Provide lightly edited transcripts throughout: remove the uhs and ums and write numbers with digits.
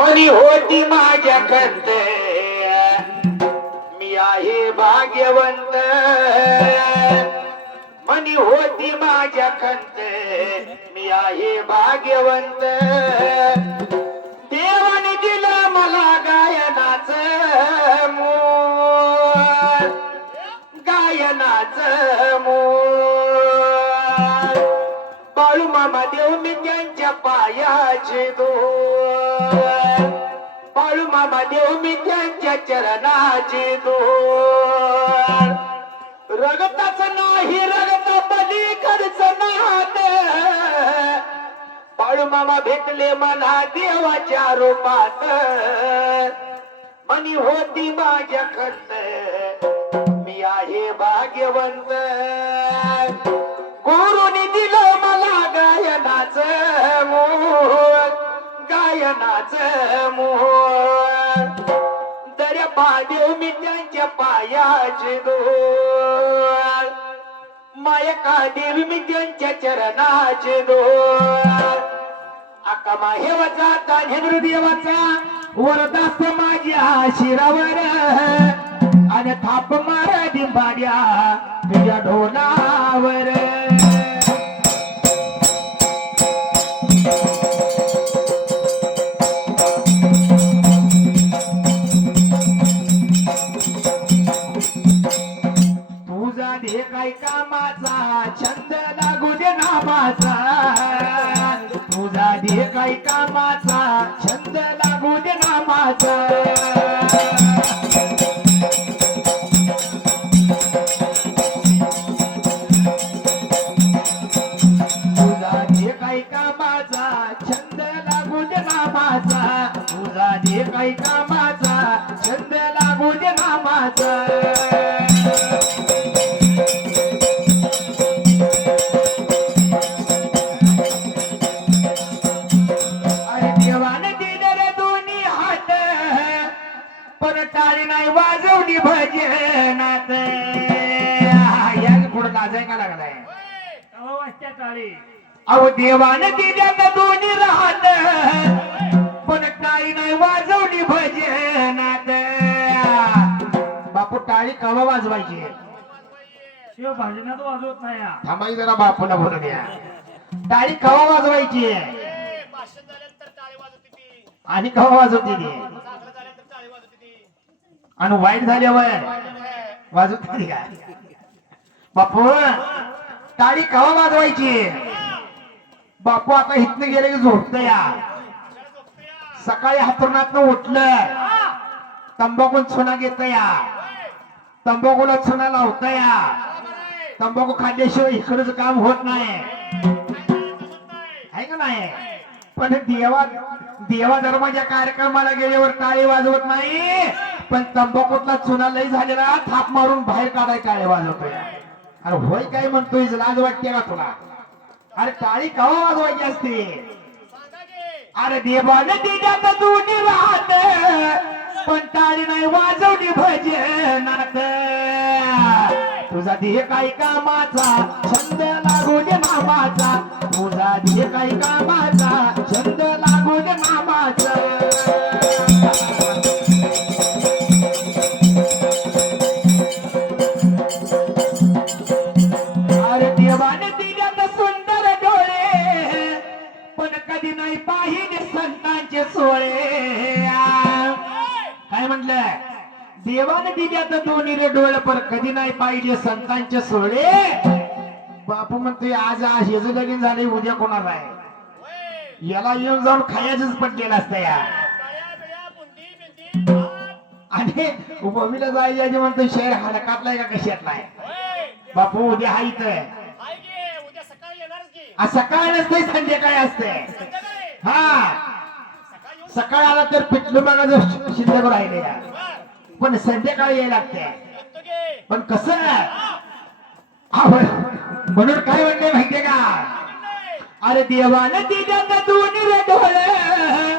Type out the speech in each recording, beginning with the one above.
मनी होती माझ्याकडे मी आहे भाग्यवंत मनी होती माझ्याकडे मी आहे भाग्यवंत देवाने दिलं मला गायनाचं मूळ गायनाचं मूळ बाळू मामा देव मी त्यांच्या पायाचे दोर बाळू मामा देव मी त्यांच्या चरणाचे दोर रगताच नाही रगत पलीकडचं नात बाळू मामा भेटले मला देवाच्या रूपात मनी होती माझ्याकडे मी आहे भाग्यवंत गुरुनी दिलं मला गायनाचं मूळ गायनाचं मूळ दर्या पादेव मी त्यांच्या पायाचे दोर मायका देवी मी त्यांच्या चरणाचे दोर आका माहेवाचा तान्हेंद्र देवाचा वरदास माझ्या शिरावर आणि थाप मारा डिंबाड्या तुझ्या ढोलावर तुझा दे काय कामाचा छंद लागू दे नामाचा तुझा दे काय कामाचा छंद लागू दे नामाचा तुझा दे काय कामाचा छंद लागू दे नामाचा तुझा दे काय कामाचा छंद लागू दे नामाचा टाळी नाही वाजवली भजनात याला पुढे लाजाय का लागलाय अहो देवाने दिल्या दोन्ही राहत पण टाळी नाही वाजवली भजनात बापू टाळी कवा वाजवायची शिव भजनात वाजवत नाही थांबाई जरा बापूला बोलून या टाळी कवा वाजवायची आणि कवा वाजवते ती आणि वाईट झाल्यावर वाजवत नाही का बापू टाळी कवा वाजवायची बापू आता इथनं गेले की झोपत या सकाळी हातरुणातनं उठलं तंबाखू चुना घेत या तंबाखूला चुना लावत या तंबाखू खाल्ल्याशिवाय इकडच काम होत नाही आहे का नाही पण देवा धर्माच्या कार्यक्रमाला गेल्यावर टाळी वाजवत नाही पण तंबाखूतला चुना लई झालेला थाप मारून बाहेर काढाय टाळी वाजवतोय अरे होय काय म्हणतोय लाज वाटते का तुला अरे टाळी कवा वाजवायची असते अरे देवाने दिल्यात दोन्ही राहत पण टाळी नाही वाजवली भजनात तुझा देह काही कामाचा छंद लागू दे नामाचा तुझा देह काही कामाचा छंद लागू दे नामाचा अरे देवाने दिल्यात सुंदर डोळे पण कधी नाही पाहिले संतांचे सोळे काय म्हटलं देवाने दिल्यात दोन्ही रे डोळे पण कधी नाही पाहिजे संतांचे सोळे बापू म्हणतोय आज हेच लगीन झाले उद्या कोणाला आहे याला येऊन जाऊन खायचंच पडलेलं असतं या आणि उपमीला जायचे म्हणतो शहर हडकातलाय का कशातलाय बापू उद्या हा इथं सकाळ नसते संध्याकाळी असते हा सकाळी आला तर पिठलं बघा शिल्लक राहिले पण संध्याकाळी यायला लागते पण कसं म्हणून काय म्हणते माहितीये का अरे देवाने दिल्यात दोन्ही रे डोळे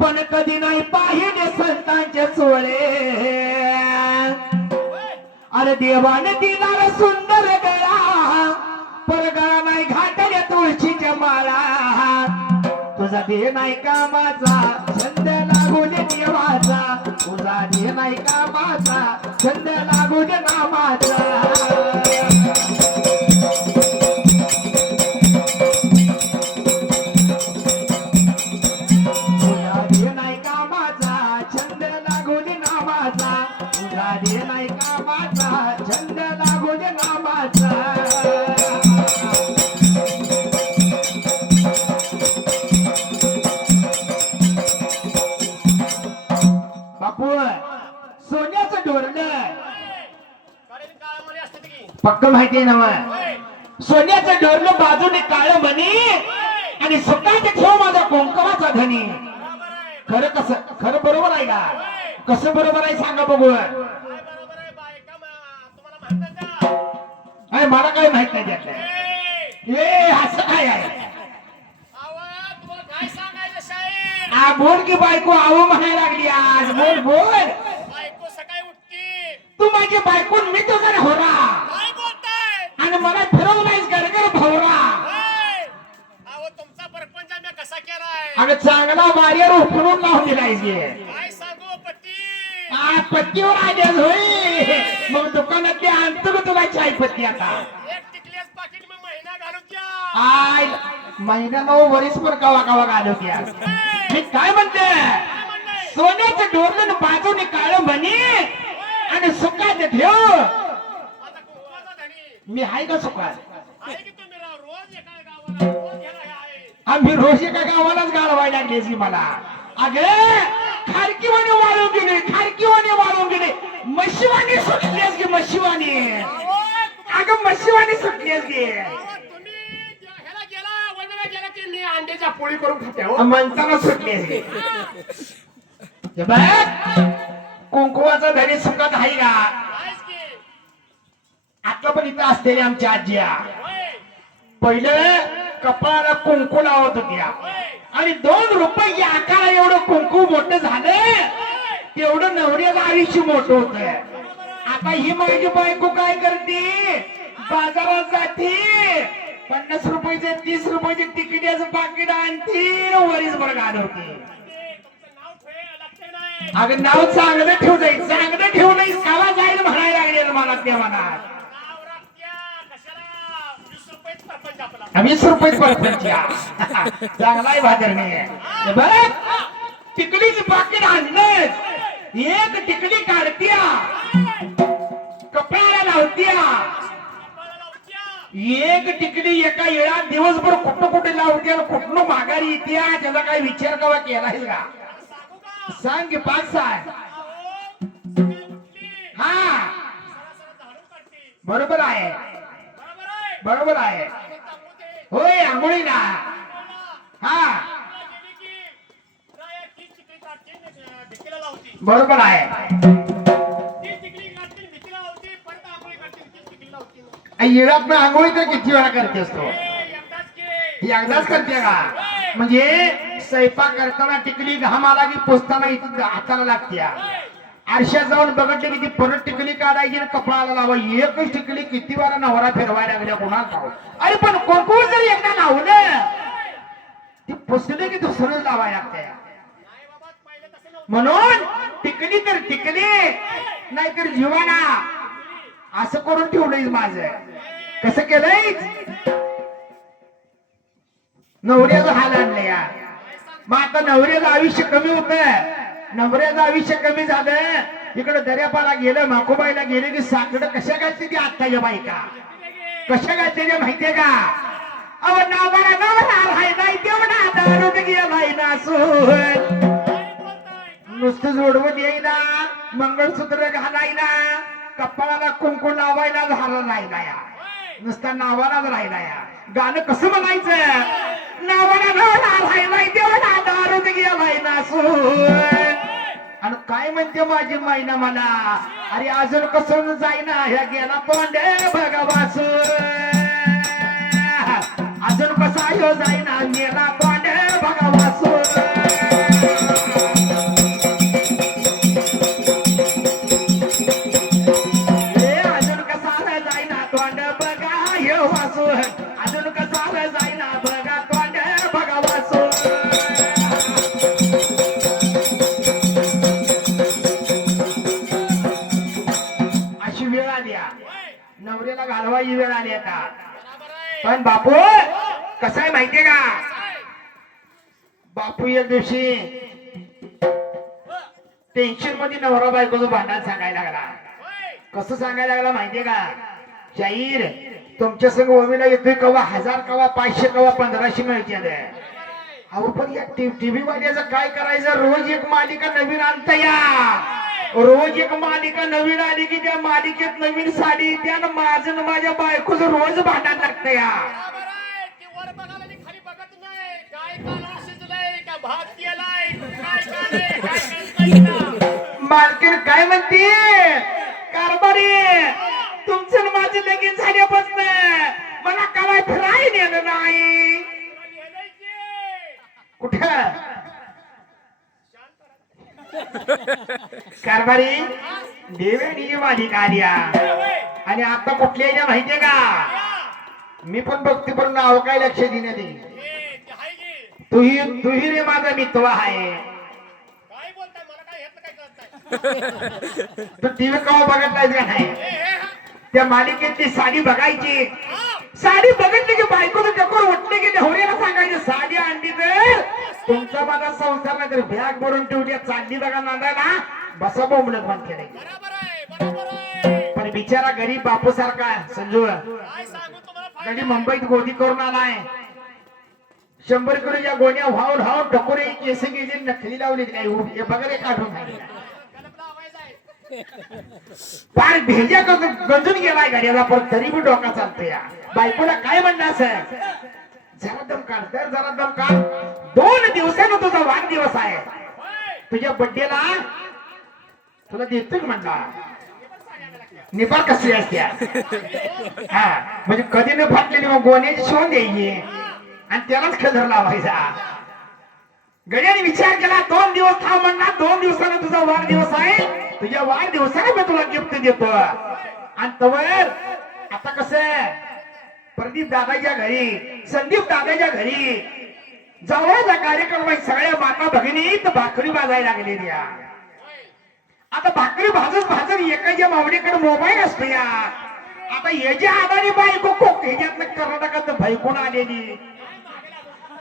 पण कधी नाही पाहिले संतांचे सोळे अरे देवाने दिला सुंदर गळा पर गळा नाही घाटल्या तुळशीच्या माळा तुझा देह नाही कामाचा छंद लागू दे देवाचा तुझा दे नाही कामाचा छंद लागू दे नामाचा तुझा दे नाही कामाचा छंद लागू दे नामाचा तुझा दे नाही कामाचा छंद लागू दे नामाचा बापू सोन्याचं ढोरलं पक्क माहितीये ना सोन्याचं ढोरलं बाजूने काळ म्हणी आणि स्वतःचे ठेव माझा कोंकवाचा धनी खरं कसं खरं बरोबर आहे का कसं बरोबर आहे सांगा बघू अरे मला काय माहित नाही त्यातलं ए असं काय आहे बोल की बायको आहो म्हणायला लागली आज बोल बोल बायको सकाळी उठते तू माझी बायको मी तुझा होरा काय बोलताय आणि मला फिरवू नाहीस गरगर भवरा अहो तुमचा परपंच मी कसा केलाय अगं चांगला वारीवर उपरून लावून दिलायस काय सांगू पती आज पत्तीवर आल्यास होई मग दुकानात ते आणतो का तुला चाय पत्ती आता एक टिकलेस पाकिट मग महिना घालून द्या आय महिना नऊ वरीस पर कवा कवा घालू द्या मी काय म्हणते सोन्याचं डोरलं बाजूने काळ म्हणे आणि सुखात ठेव आता कुंकवाचा धनी मी आहे का सुखात आहे की तुम्ही राव रोज एका गावाला रोज गेला हे आहे आम्ही रोज एका गावालाच गाळवायला लागली मला अगे खारकीवाणी वाळून गेले खारकीवाणी वाळून गेले मशिवानी सुटलीस की मशिवानी अगं मशिवानी सुटलीस की तुम्ही ह्याला गेला वडीला गेला की मी अंड्याच्या पोळी करून खाते हो म्हणताना सुटलीस की हे बघ कुंकुवाचा धनी सुखात आहे का आहेच की आता पण इथं असलेल्या आमच्या आज्या होय पहिले कपाळाला कुंकू लावत होत्या होय आणि 2 रुपये आकारा एवढं कुंकू मोठं झालं तेवढं नवऱ्याचं आयुष्य मोठं होत आता ही माझी बायको काय करते बाजारात जाते 50 रुपयाचे 30 रुपयाचे तिकिटाचं पाकिट आणते वरीस भर घालवते तुमचं नाव ठेव लागते नाही अगं नाव चांगलं ठेवू जाईल चांगलं ठेवू नाही कावा जाईल म्हणायला लागले मला ते म्हणा नाव राखत्या कशाला 20 रुपयेच परपंच आपला 20 रुपये परपंच चांगला आहे बाजारने बरं टिकलीची पाकिट आणलं एक टिकली काढत्या कपड्याला लावत्या कपाळाला लावत्या एक टिकली एका येळात दिवसभर कुठं कुठे लावते कुठनं माघारी येत्या त्याचा काही विचार कवा केलाय का सांगू का सांग की पाच सांग अहो सकाळी उठली हा सरळ झाडू काढते बरोबर आहे बरोबर आहे बरोबर आहे आणि तांबू दे होय आंघोळी ना बोला हा गेली की राया ती चिकली काढते भिकीला लावती बरोबर आहे ती चिकली काढते भिकीला लावती परत आंघोळी काढते ती चिकली लावती येळात आंघोळी तर किती वेळा करते असतो एकदाच की ही एकदाच करते का म्हणजे स्वयंपाक करताना टिकली घाम आला की पोचताना इथं हाताला लागते आरशात जाऊन बघितले की ती परत टिकली काढायची आणि कपडाला लावायची एकच टिकली किती वेळा नवरा फिरवायला लागल्या कोणाला ठाऊक. अरे पण कोण जर एकदा लावलं ती पुसली की दुसरं लावायला लागते नाही बाबा पहिले तसं नव्हतं म्हणून टिकली तर टिकली नाहीतर जीवाना असं करून ठेवलंय माझं कसं केलंय नवऱ्याचं हाल आणलं यार मग आता नवऱ्याचं आयुष्य कमी होत नवऱ्याचं आयुष्य कमी झालं इकडे दर्यापाला गेलं माकोबाईला गेले की साकडं कशा घालते ती आत्ताच्या बायका कशा घालते ते माहितीये का अव नवरा नवरा राहिलाय तेवढा दारूत गेलाय नासून काय बोलताय नुसतं जोडवत येईना मंगळसूत्र घालायला कपाळाला कुंकू लावायला झाला राहिला या नुसता नावालाच राहिला या गाणं कसं म्हणायचं नावाला नवरा राहिलाय तेवढा दारूत गेलाय नासून आणि काय म्हणते माझी मायना मला अरे अजून कसं जाईना ह्या गेला पांडे भगवासून अजून कसा ह्यो जाईना गेला पांडे भगवासून अजून कसा जाईना तोंड बघा ह्यो वासून अजून कसा जाईना बघा तोंड बघा वासून येतात. बरोबर आहे. पण बापू कसं आहे माहितीये का, बापू एक दिवशी टेन्शन मध्ये नवरा बायकोचं भांडण सांगायला लागला. होय. कसं सांगायला लागला माहितीये का, शाहीर तुमच्या संग ओवीला येतोय कवा 1000 कवा 500 कवा 1500 मिळते. बरोबर आहे. अहो पण या टीव्ही वाल्याचं काय करायचं, रोज एक मालिका नवीन आणता या, रोज एक मालिका नवीन आली की त्या मालिकेत नवीन साडी त्यानं माझं न माझ्या बायकोचं रोज भांडण लागतं या. बरोबर आहे. ती वर बघायला आणि खाली बघत नाही. काय कालवण शिजलंय का भात केलाय काय काय काय कळत नाही ना. मालकीन काय म्हणते, कारभारी तुमचं न माझं लगीन झाल्यापासून मला कवाय फिराय नेलं नाही. तुला लिहिलंय की. कुठं शांत राहा. कारभारी देवेणी मालिका आल्या होय. आणि आता कुठल्या याच्या माहितीये का, या. मी पण बघते पण नाव काय लक्ष देण्यात येईल. ते हाय की. तुही रे माझा मित्र आहे. काय बोलताय मला काय ह्यातलं काय कळत नाही. तू टीव्ही कवा बघत नाहीस का नाही, हे हा. त्या मालिकेतली साडी बघायची, हा. साडी बघितली की बायकोचं टकोर उठले की नवऱ्याला सांगायचं साडी आणली तर तुमचा माझा संसार नाही तर बॅग भरून ठेवली चालली बघा नांदायला बसा बोंबलत बंद केले. बरोबर आहे. बरोबर आहे. पण बिचारा गरीब बापू सारखा संजू काय सांगू तुम्हाला कधी फायदा. मुंबईत गोदी करून आलाय. 100 किलोच्या गोण्या व्हावून व्हावून टकोरे केस गेली नखली लावली काय हे बघा रे काढून खायला. कलप लावायचा आहे. फार भेजा गंजून गेलाय गाड्याला पण तरी पण डोका चालतो या. बायकोला काय म्हणणार सर, जरा दम काढ तर जरा दम काढ. 2 दिवसानं तुझा वाढदिवस आहे, होय. तुझ्या बड्डेला तुला देतो म्हणला निभार कसली असत्या. हा म्हणजे कधी न फाटलेली मग गोण्याची शिवून द्यायची आणि त्यालाच खदर लावायचा. गड्याने विचार केला 2 दिवस थांब म्हणला, 2 दिवसानं तुझा वाढदिवस आहे, तुझ्या वाढदिवसाला मी तुला गिफ्ट देतो. आणि तवर आता कसं प्रदीप दादाच्या घरी संदीप दादाच्या घरी जवळचा कार्यक्रम आहे, सगळ्या माता भगिनी तर भाकरी भाजायला लागलेली या. आता भाकरी भाजत एकाच्या मावडीकडे मोबाईल असतो या. आता याच्या आधारे बायको कोक ह्याच्यातलं कर्नाटकात भैकून आलेली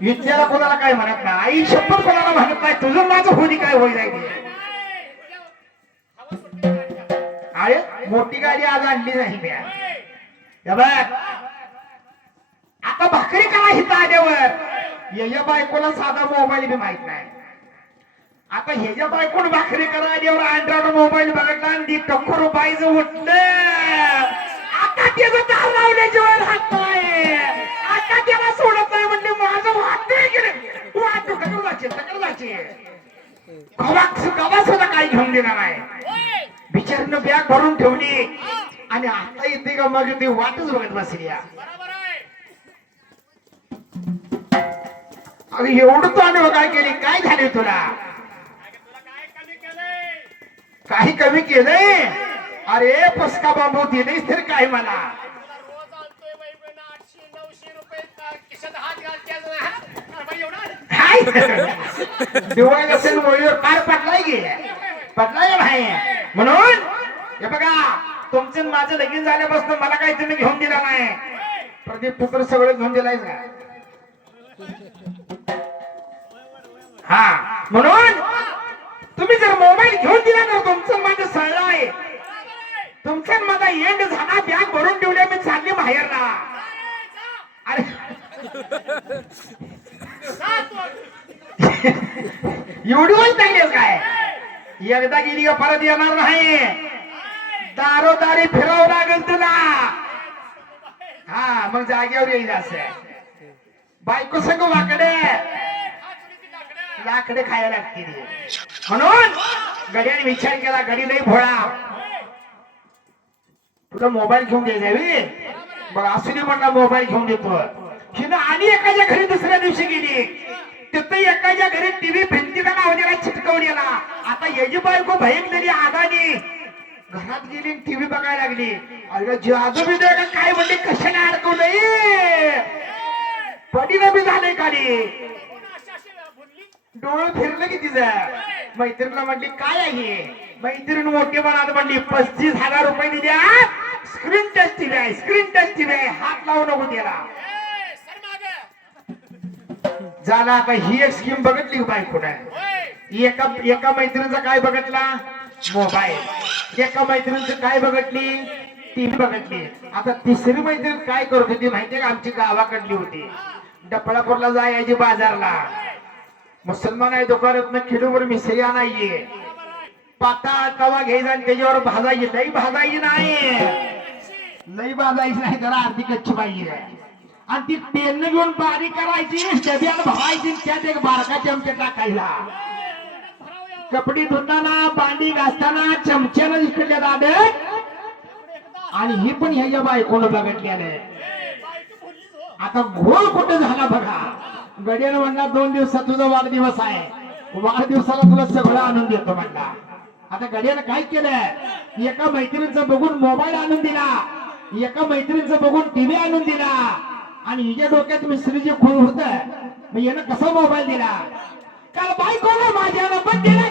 विद्याला कोणाला काय म्हणत नाही, आई शपथ कोणाला म्हणत नाही तुझं माझं होली काय होईल नाही. उद्या हवा सुटली गाडीला. अरे मोठी गाडी आज आणली नाही मी. होय. हे बघ आता भाकरी करा हिथं आल्यावर याच्या बायकोला साधा मोबाईल बी माहित नाही. आता ह्याच्या बायकोन भाकरी करा आल्यावर अँड्रॉइड मोबाईल बघितला आणि टक्कर रुपयाचं उठलं. आता त्याचं दार लावण्याची वेळ हात नाही, आता त्याला सोडत नाही म्हणले माझं वाट नाही गेलं वाट ढकलून जायचे गवा सुद्धा काही घेऊन देणार नाही. होय. बिचारीनं बॅग भरून ठेवली आणि आता येते का मग ती वाटच बघत बसली या. बरोबर आहे. अरे एवढं तू अनुभव काय केली, काय झाले तुला, अगं तुला काय कमी केलंय. काही कमी केलंय. अरे पसका बांबू दिलेस तर काय मला, तुला रोज आणतोय वैभवनं 800-900 रुपये खिशात हात घालतेस ना, हा? बाई एवढा काय दिवाळी असेल वळीवर पार पडलाय गे पडलाय का नाही. म्हणून हे बघा तुमचं आणि माझं लगीन झाल्यापासून मला काही तुम्ही घेऊन दिला नाही. प्रदीप पुत्र सगळं घेऊन दिलाय का, हा म्हणून तुम्ही जर मोबाईल घेऊन दिला तर तुमचं माझं सळलं आहे. तुमचा माझा एंड झाला, बॅग भरून ठेवल्या मी चालली बाहेरला. अरे एवढी वाईट नाहीये काय, एकदा गेली का परत येणार नाही. दारोदारी फिरावं लागेल तुला. हा मग जागेवर येईल असं. बायको संग वाकडे लाकडे खायला लागतील. म्हणून गड्याने विचार केला, गडी लई भोळा, तुला मोबाईल घेऊन द्यायचा बघ असू दे म्हणला मोबाईल घेऊन देतो. हिनं आणि एकाच्या घरी दुसऱ्या दिवशी गेली, तिथं एकाच्या घरी टीव्ही भिंतीला लावलेला चिटकवलेला. आता याची बायको भयंकरी आदानी घरात गेली टीव्ही बघायला लागली. अरे जादू बी का काय म्हणते, कशाने अडकवलंय, पडीनं बी झालंय खाली. डोळं फिरलं की तिचं. मैत्रिणीला म्हटली काय आहे, मैत्रीण मोठी म्हणाल म्हणली 35,000 रुपये दिल्या स्क्रीन टच टीव्ही आहे, स्क्रीन टच टीव्ही आहे, हात लावू नको त्याला. ए, सर मागे. झाला आता ही एक स्कीम बघितली बायको नाही. होय. एका मैत्रिणीचा काय बघितला, मोबाईल. एका मैत्रिणीचं काय बघितली, टीव्ही बघितली. आता तिसरी मैत्रीण काय करत होती माहितीये का, आमची गावाकडली होती. डफळापूरला जायची बाजारला, मुसलमान आहे दुकानात किलोवर मिसळी आणायची, पाता तवा घ्यायचा आणि त्याच्यावर भाजायची. लई भाजायची नाही, लई भाजायची नाही, जरा अर्धी कच्ची पाहिजे. आणि ती पेन घेऊन बारीक करायची, डब्याला भरायची, त्यात एक बारका चमचा टाकायला. कपडे धुताना, भांडी घासताना चमच्यानं इकडल्या दाबेत. आणि ही पण ह्याच्या बायकोनं बघितल्याने. आता घोळ कुठे झाला बघा. गड्यानं म्हणला 2 दिवसात तुझा वाढदिवस आहे, वाढदिवसाला तुला सगळं आणून देतो म्हणला. आता गड्यानं काय केलं, एका मैत्रिणीचं बघून मोबाईल आणून दिला, एका मैत्रिणीचं बघून टीव्ही आणून दिला. आणि हिच्या डोक्यात मिस्त्रीचे खूळ होत, मग यानं कसा मोबाईल दिला. काल बायकोला माझ्याला पण दिला